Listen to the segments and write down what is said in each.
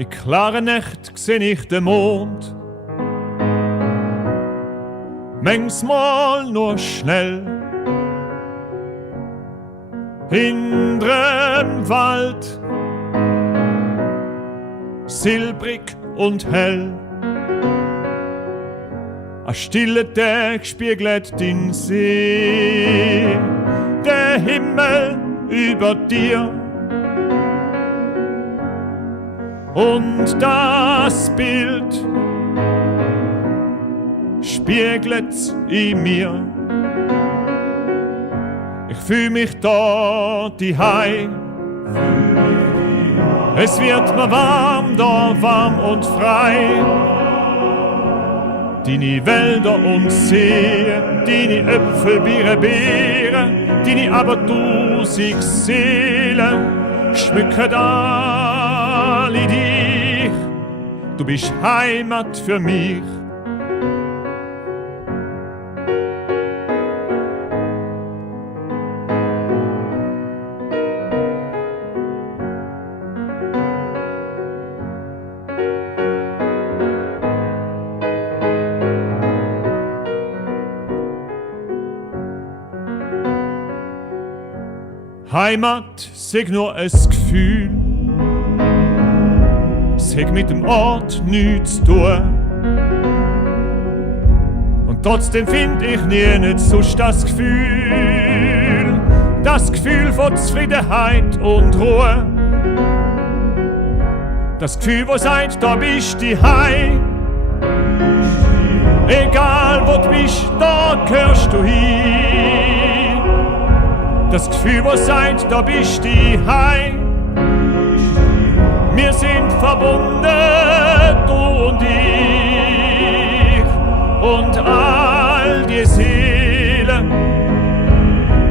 In klaren Nächten seh ich den Mond, manchmal nur schnell. Hinterm Wald, silbrig und hell. A stille Tag spiegelt den See, der Himmel über dir. Und das Bild spiegelt in mir. Ich fühl mich da daheim. Es wird mir warm, da warm und frei. Deine Wälder und Seen, deine Äpfel, Biere, Beeren, deine aber tausend Seelen schmücken alle dich. Du bist Heimat für mich. Heimat, sag nur ein Gefühl, sag mit dem Ort nichts zu tun. Und trotzdem find ich nie nicht sonst das Gefühl von Zufriedenheit und Ruhe. Das Gefühl, wo sagt, da bist du heim. Egal wo du bist, da gehörst du hin. Das Gefühl, wo sagt, da bist du heim. Wir sind verbunden, du und ich. Und all die Seelen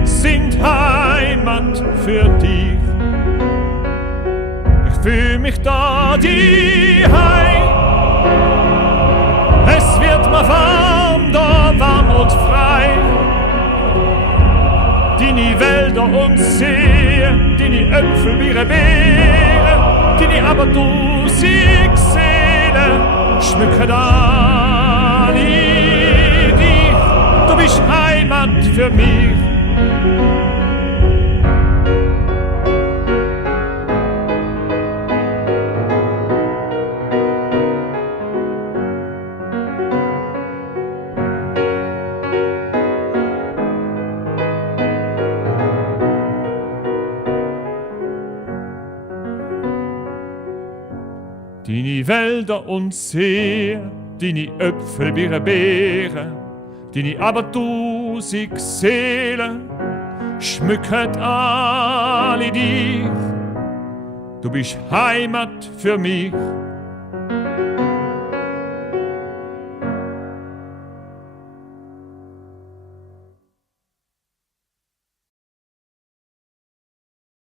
sind Heimat für dich. Ich fühl mich da daheim. Es wird mir warm, da warm und frei. Deine Wälder und Seen, deine Äpfel, Biere, Beeren, deine aber tausend Seelen schmücken alle dich. Du bist Heimat für mich. Deine Wälder und Seen, deine Äpfel, Biere, Beeren, deine aber tausend Seelen schmücken alle dich. Du bist Heimat für mich.